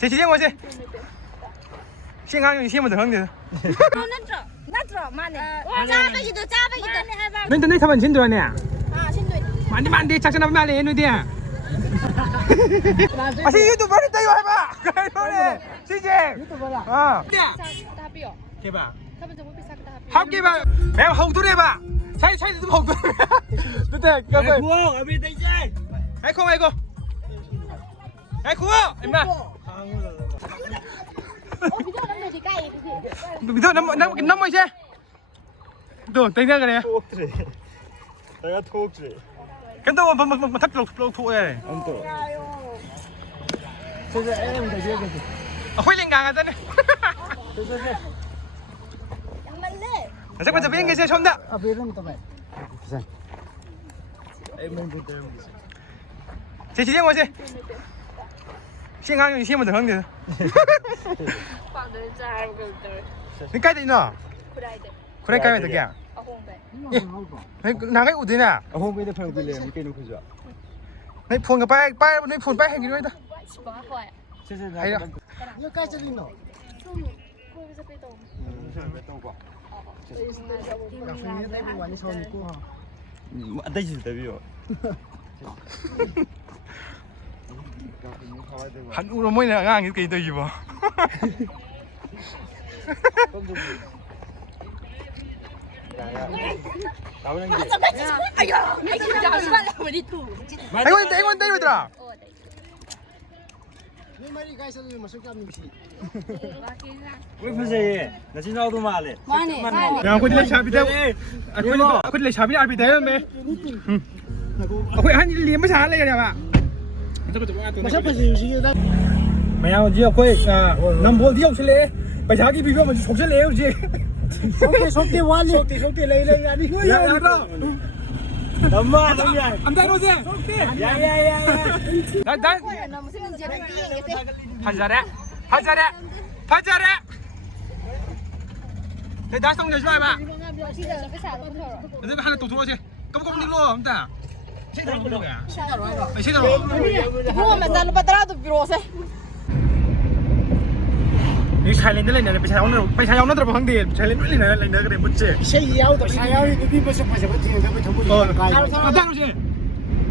제 지정 뭐지? 시행하는 시험을 들었는데. 나트로 마네. 짜배기도 짜배기도. 넌 타면 진도라네. 아 신도이. 만디 작전나 말해 누디야. 아, 시 유튜버를 따요 해봐. 그래, 시제. 유튜버라. 아. 답이요. 개봐. 답은 좀 비싸게 답이. 합개봐. 매우 홍두래 봐. 차이도 홍두래. 누대. Ai cuông ở bên tay trái. 아이고. 아이고, 임마. 비디오 남는 데 가이. 밑에 넘어 이제. 또 땡겨 그래. Thuốc gì? Tao có thuốc gì? 근데 뭐 탑 토에. Ông tổ. Sao em thấy chưa kìa? 홀링 강하다네. 양말래. 잠깐 저 비행기 제일 처음다. À về luôn tao vậy. Sao? Em muốn đi tìm. 제 지정 뭐지? 시행하는 시험을 들었는데. 방들 잘 그들. 여기까지 있나? 프라이드. 그래 까면 되게. 홍배. 나가 어디냐? Hôm nay phải đi làm cái nó không rõ. ในพวนกับป้ายในพวนป้ายให้กินด้วยนะ 10번 거야. Sao sao Hay ra? đó. Nó cái chân đi nó. 거기서 빼도. Sao phải tao quả. 어. Đây gì tại vì rồi. 한 우로 뭐냐 가 이렇게 되지 뭐. Tao đang gì? 아유, 아이 진짜 하지만 우리 투. 이건 때리더라. Ui phải gì? Là xin đâu tôi mà lên. 많이. 야, 코딜레 샤비 되고. 코딜레 샤비 알비 되는데. 코이 한 일이 뭐 잘래 그래 봐. mày ao gì quay năm bốn đi học sẽ lễ bây giờ cái video mà chụp sẽ lễ gì số tiền quá đi số tiền lấy đi dạ đó Tầm mà tầm vậy. anh ta đâu gì Dạ. 난 나 무슨 문제를 이해했어? 하자래 내 나성 내지 마 진짜 비싸다. 내가 하나 또 들어오지 깜깜 놀러 엄다 시대로 보는 거야 시대로 뭐 맨날 받더라도 비로세. 이 찰렌드 lên này phải xài ông nó được bằng tiền 찰렌드 lên này cái này mất chứ Sao thì 누비 벌써 파서 버티는 데 더 무지. 아 따로지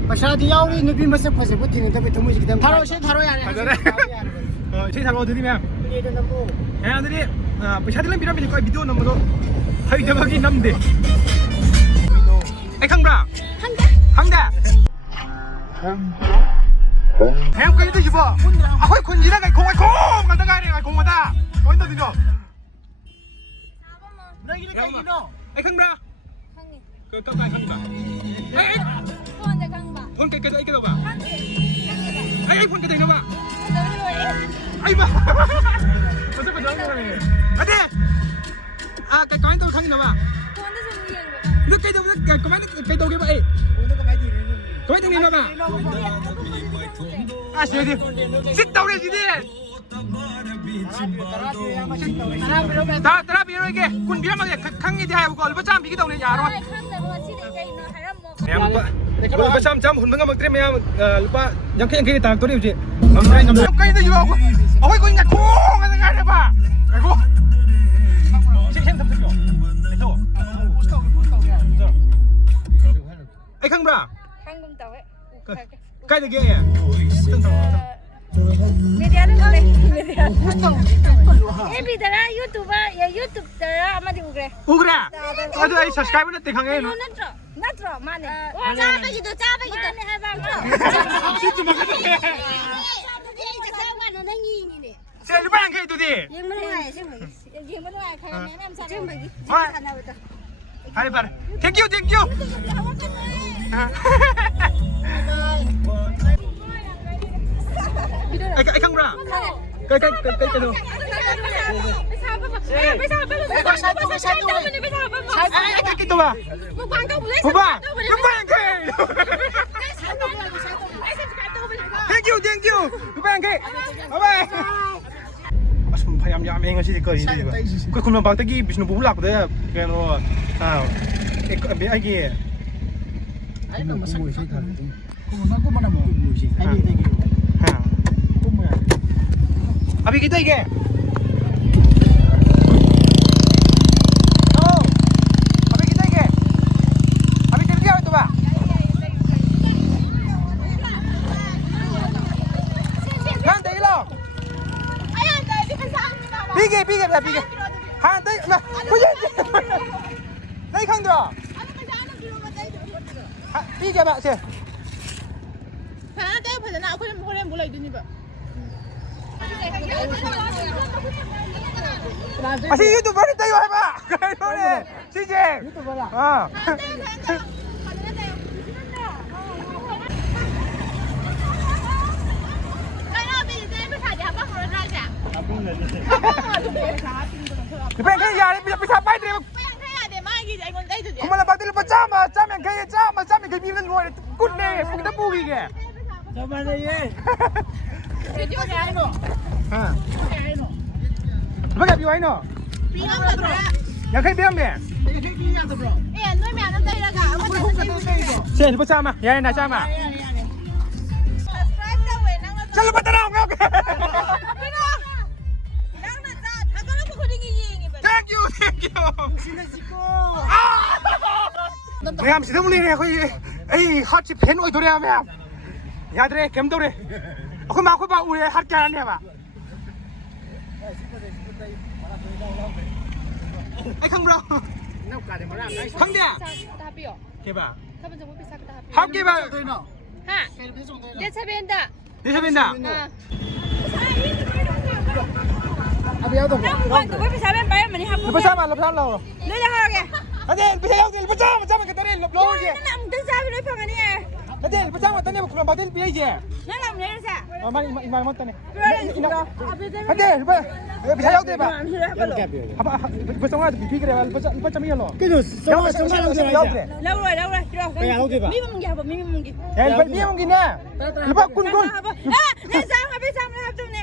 마샤디 야우리 누비 벌써 파서 버티는 데 더 무지. 바로 타로야. 하자래 시대로 드리면 애들이 샤들렌 비라면 거의 비디오 넘어서 하이 대박이 남대 애캉브라 한대 em cái gì vậy? À hồi con gì đó cái con người ta cái này cái con người ta có gì đó đây cái gì đó ai không ra cái cái không ra ai 후원대 강바. con cái đâu bà ai con cái này đâu bà 너희 ai bà có sao phải nói cái này à đi à cái đâu không nào bà 후원대 좀 위에 nó cái đâu cái đâu cái vậy có mấy thằng này bà à gì đi xích tàu này gì đi 따라 비로에게 군 비람하게 강이 대하고 얼마 짬 비기다 오늘 야로 lupa jam hun banga magtre me lupa yang kaya tak tori uji ngam kaya itu juga aku ko ingat ko ngada ba aku sen tap tap yo itu ai khang bra 방금 따왜 kaya de ya 메디아는 그래 메디아 에비더라 유튜버 야 유튜브더라 아마디 그래 ugra adu ai subscribe na tekhang ai no 나트로 마네 짜배기도 짜배기도 진짜 막아 세 lupa yang kaya itu di hari bar thank you ai khang bra cái đâu cái đâu bà không bà yang kaya thank you lupa yang kaya bye byeพยายามยามเองก็สิเกิดดีกว่าก็คุณมาบอกตะกี้บิสนุบุหลักเลยแกนว่าอ้าวไอ้กี้ Ai nó mà sao mùi thằng. Cô nó có mà mùi gì. Ai đi đây kìa. ha กุ้มอ่ะ अभी कितना ही के अभी कितना ही के अभी कितना क्या है तुम्हारा हाँ दे लो पीके पीके पीके हाँ दे ना कुछ नहीं खान दो पीके बात से 아시 유튜버를 따요 해봐. 그래. 시제. 유튜버라. 어. 그 뺑뺑이 아니 비사 빨리 들어. 그만한 바들 빠짜마 짜면 그게 짜마 짜면 그 비는 거야. 굿네. 북다 부기게. 저만에 예. 아. 뭐가 비와이 너? 야 그게 비었네. 쟤 이거 짜마. 야 나 짜마. 잘로 받아라. Thank you, thank you. Em chỉ muốn đi này coi, ấy hot chip pen ôi tôi đây em. Ya đây kem tôi đây. Không mà không bảo ui hot cái này mà. Ấy không bro. Không đi à? Cái bà. Học cái bà. Ha. 내 차비엔다. Đi sao bên đó? 아비야도 뭐. 왜 비싸면 봐요? 많이 하고. Lập sao mà lập sao rồi? 내가 하게. Anh bây giờ thì lập sao mà cái tên lập lô gì? 나 làm tới sao lấy phòng anh nè. Anh lập sao mà tên này một lần bảo tên bây giờ. 나 làm lấy sao? Mà mất tên này. 그래. anh bây giờ thì bà. 이렇게 비요. 봐봐, 벌써 와 비비그래. 벌써 미열로. 그래도 정말 정말 lâu rồi. Cái áo gì bà? 미문 문기 하고 미문 문기. 야, 빨리 미용 기네. 이봐, 군. 내 상하 비상을 합좀 내.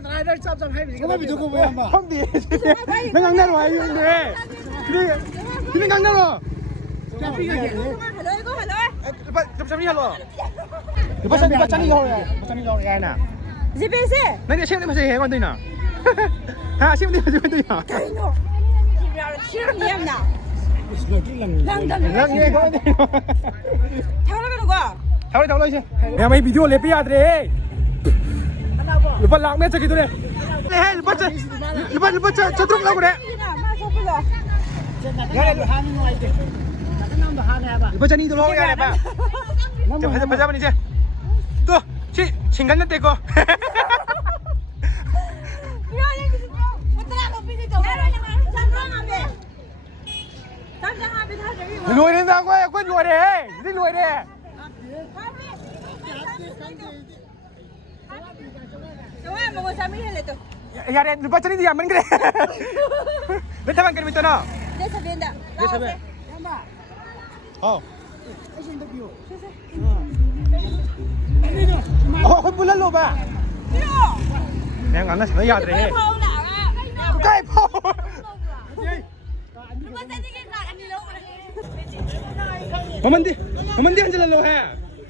나를 짭짭 해. 이거 왜 두고 뭐야, 엄마. 형디. 내 강나로 와 있는데. 그래 강나로. 이봐, 좀 미열로. 이봐, 짠이 요 나. 집에서. 내가 시험 내면서 해 건데나. 아, 시험 내면서 건데나. 가이노. 시험 니엄나. 랑당. 랑예 건데. 타오르는 거. 타오르 이제. 야, 뭐 비디오 랩 해야 돼. lupa lạng mét cho cái tôi đây này lupa cho trúc lâu đấy lupa cho đi tôi lâu này bà phải ra bên đi tôi chị chính gắn tới cô lùi đến ra quên lùi đấy đi lùi đấy ya deh lupa cari dia men gede betul kan kan betul no 내 차비엔다. dia sabe oh oh kon bulan lo ba yang anak saya ya deh kai po Paman di anjala lo ha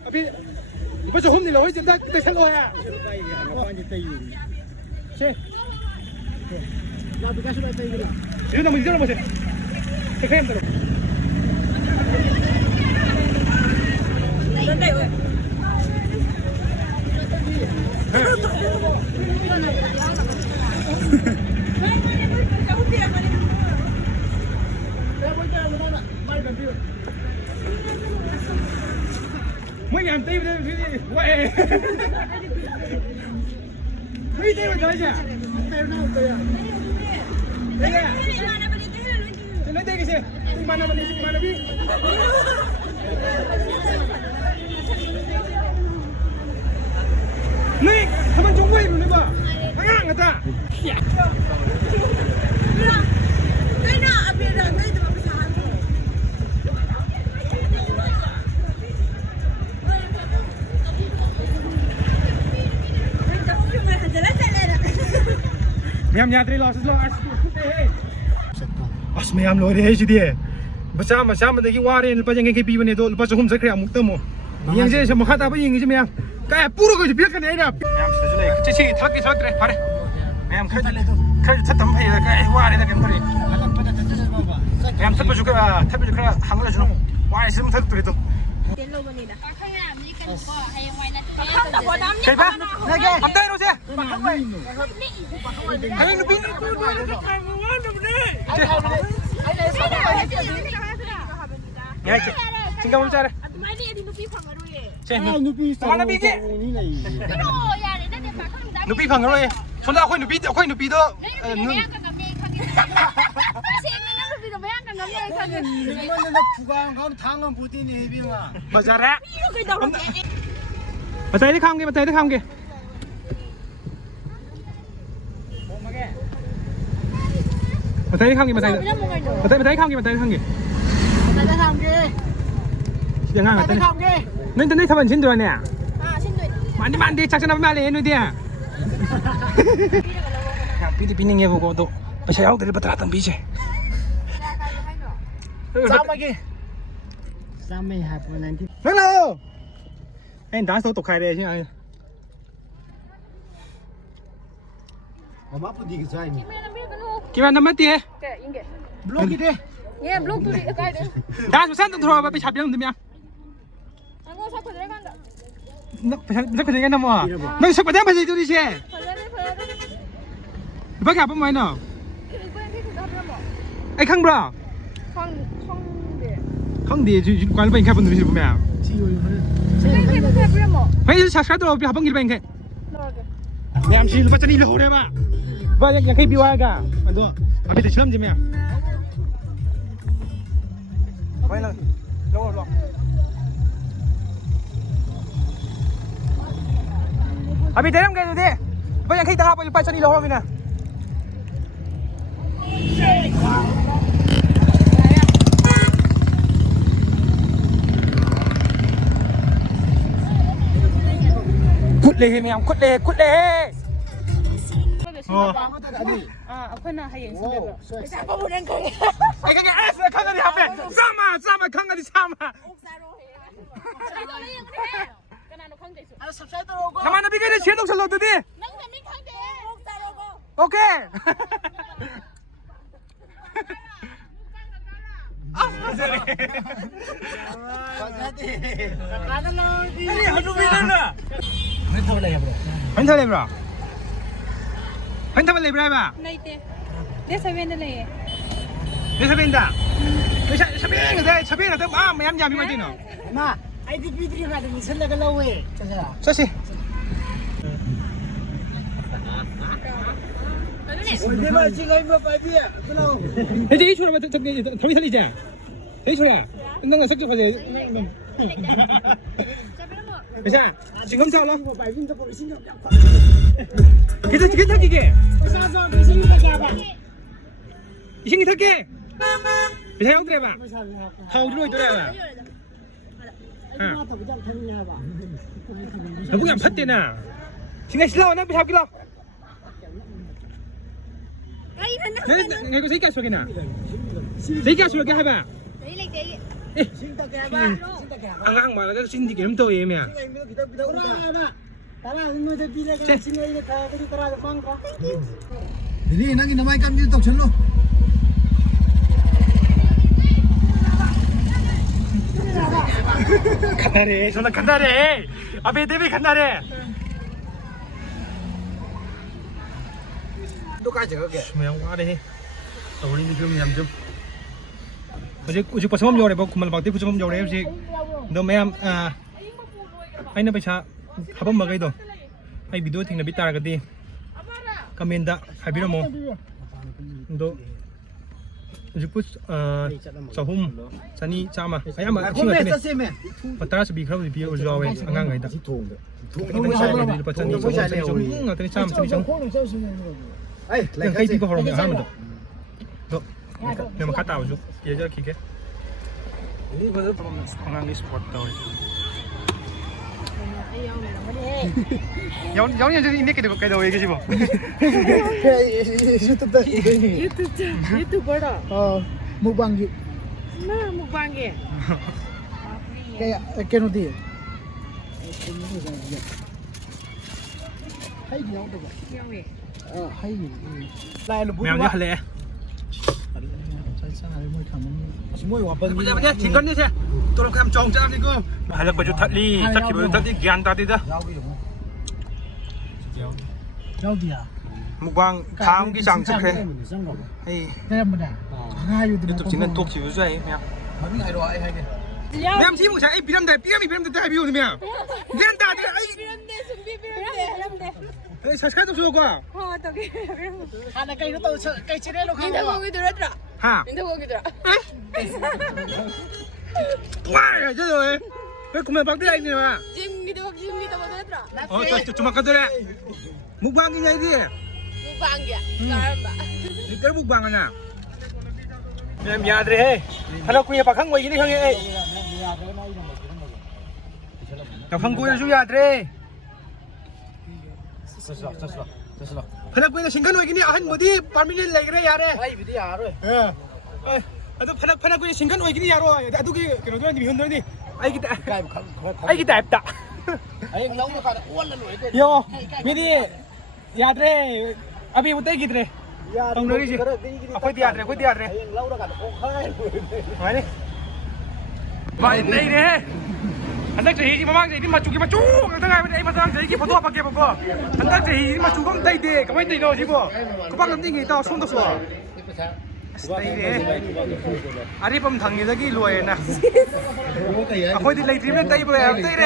abi lupa so hom ni lo hoy janda kita lo ha Che. Ini nama dia apa sih? Sekrem terus. Mới nhầm tim đi, quay. Ini dia saja. Nanti kisah, mana bi? Nih, teman jumpa ini nih bah, enggak kata. Mày nyatri lo, as mày lo deh sih dia. Bersama dengan warin lepas yang KP ni tu lepas home sekret amuk temu. Yang saya sama kata apa yang sih mày. Kayak pura kau je biarkan dia. Mày sudah leh, cici, thalak deh, pare. em khơi thất tấm hay là cái hoa này là cái gì em thất bao nhiêu cái hàng là chúng hoa xem thất tụi tôi tiền lô bên này đã không làm gì cần bỏ hay ngoài này không tập vào đám cái ba cầm tay đâu chứ anh nó biết nghe chị xin cảm ơn cha đây mai đi thì nó bị phẳng ở rồi chị 누비 Mà nó bị gì? cái đồ nhà này nó để phẳng không đám nó bị phẳng rồi chúng ta khôi nó bị đó nó bị ăn cầm đi không đi xem nó bị đồ bé ăn cầm đi không đi 이거는 부강 가면 당은 못 되네 비마 mà ra ra cái đầu mà thấy không kìa mà thấy không kìa mà thấy không kìa mà thấy không kìa mà thấy không kìa tại sao không kia chẳng hạn tại sao không kia nên tên này thằng xin rồi nè à xin tuổi mà đi chắc chắn là phải lên rồi đi à Pilipinas nghe vô độ bây giờ ông tới bắt tạm bị chứ sao mà kia sao mày hạt của anh chứ hello anh đã số tục khai đây chứ anh 엄마 아픈 이게 좋아해 Kim anh mất tiền 블록이 돼 얘 블록 둘이 가야 돼 đã số sáng 들어와 봐 bị 잡히면 되면 안 거 사고 내려간다 nó phải cái nào mà nó sắp bắt phải gì tôi đi xe 벌레 bác gặp ông nào 이번엔 테이크 하면 뭐 anh không bro 황황대 không thì quan bên khai phần người gì mà 테이크 해보려 뭐 mấy đứa sát đâu bị học bằng gì bên khai 넣어줘 em xin bắt chân đi lâu đấy mà và nhà khai biwa cả anh đó à bây giờ chấm gì mẹ quay lên lâu rồi à bây giờ em cái gì thế bây giờ khi ta học bây giờ bắt chân đi lâu rồi nè cút lên mẹ cút lên 아빠는 하얘 손대로 잡아보낸 거야 cái S 강아지 앞에 싸마 강아지 싸마 아 삽살 들어오고 가만히 비교해 제동 살로 드디 오케이 가는 나오지 아니 한우비잖아 왜 돌아야 bro 한 살에 브라 한 살에 브라 봐 này tê để sao bên đây này 내 사빈다 내 사빈은 또 아, 매암 잡이 맞지 너 마 아이디 비들이 가든 설레가 나오에 자자 서시 내가 지금 이거 빨리야 그럼 이제 이 초라 저기 더위 살리자 이 초야 너가 색조 가지 자 지금 살아 이거 빨리인데 버리 신경 기타 기게 사서 무슨 얘기 해봐 이 신기 탈게 자 형 들어봐 하우 들어 있더라 엄마한테 그냥 타는 해봐 너 그냥 팠대나 신경 실러 나 잡기로 내가 세게 소리나 세게 소리 해봐 신탁해 해봐 신탁해 해봐 앙앙 말아 신디 게임 또 예매야 Tara, mo sa pila ka sinay na ka dito tara pang ka. Dili nang ginamay kan dito chalo. 간다래 전화 간다래 앞에 대비 간다래 똑같이 그게. 뭐야 와래 우리 좀 냠좀 어제 벌써 요래 뭐 그만 막대 부좀 요래 혹시 너 매암 아 아이나 배차 habang magay do ay video ting na bitara gadi kamenda habiro mo do jipus sahum sani chama ay ama Kung chinga besta tini semen. patara sabi khraw bi o jawe angang ay da Kung patani patani ngatani cham sani chang Ay, yang kai ti ko horom ha ma do ne ma kata ju ye ja kike Ini betul. angang ni sport daw 영 영이 저기 이렇게 되고 가다 왜 계시고 YouTube ada. Mukbang gitu. nah mukbang ya Kayak keno dia. hay gì không được nhau gì hay gì lại là bún mèo như hạt lệ sai sai mới thằng Semua yang apa bây giờ chính đi thế tôi làm cam trồng cho ăn đi cơ hay là bây giờ thật đi tất cả bây giờ thật đi gian ta đi đó đâu gì à mục quang tham cái rằng chắc thế hay cái mà đã hai rồi tiếp tục chính là thuốc chịu rồi mèo Mana ngày rồi hay kìa. nhau mèo chỉ một trái bị đâm đẹp tại biểu thì mèo gian ta thì ấy 비런데 준비 비런데 ấy sao cái tôi chưa qua 어떻게 하나 cây nó tôi sợ cây trên đây nó không 인터뷰 들었더라 hả 인터뷰 들어 wow chết rồi cái cùng mèo bắn tới anh này mà 지금기도 들었더라 cuma cái tôi đây mục quang cái này đi 무방이야 까르바 cái mục quang này em nhà đấy hắn quỳ bạc khang quỳ cái này không nghe gặp khang quỳ là chú nhà đấy hắn quỳ là sinh khăn quỳ cái này hắn mới đi 3 million lấy cái này nhà đấy Ay, video rồi. ಅದು ಫನ ಕುನಿ ಸಿಂಗನ್ ಹೋಗಿನಿ ಯಾರೋ ಅದು ಕೆಲವು ದೂರ ನೀವು ಹೊಂದಿ ಐಗಿತ Cái mà không. ಐಗಿತ ಆಪ್ತ Ay, nấu nó phải uốn lên nổi cái. ಯೋ ಮಿದಿ ಯಾತ್ರೆ ಅಭಿ ಉತ್ತೈಗಿದ್ರೆ ತಮ್ಮ ನೋಡಿ ಜಿ ಅಪ್ಪೈ ಯಾತ್ರೆ Ay, lâu nó cả nó không khai. ಮಾಡಿ ಮಾಡಿ ನೈರೆ ಹಂದಕ್ ಜಹಿ ಮಮಾಂಗ್ ಜಹಿ ಮಚುಗಿ ಮಚು ಅಂತ ಗಾಯ ಐ ಮತಾಂಗ್ ಜಹಿ ಫೋಟೋ ಪಕ್ಕೆ ಬಕೋ ಹಂದಕ್ ಜಹಿ ಮಚು ಗಂ ತೈದೆ ಕಮೈ ತೈನೋ ಜಿಬೋ ಕುಪಂಗ್ ಲಂದಿಂಗಿ ತಾw 손도 쏘 아리 범 당기다기 로에나 아코이디 레이트리면 따이브레 따이레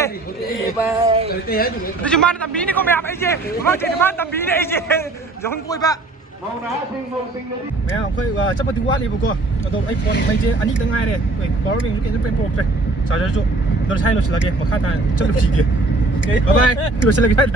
근데 좀 많은 담비니 거면 이제 그만 제일 많은 담비니 이제 정 꼬이바 mẹ không khơi và chấp bắt tiếng đi bố tôi iPhone mấy chế anh ít tiếng ai đây bảo mình cáiเป็นโปรเลยsao cho chú nó sai nó sẽ là cái mà khác ta chấp được gì kìa bye bye nó sẽ là cái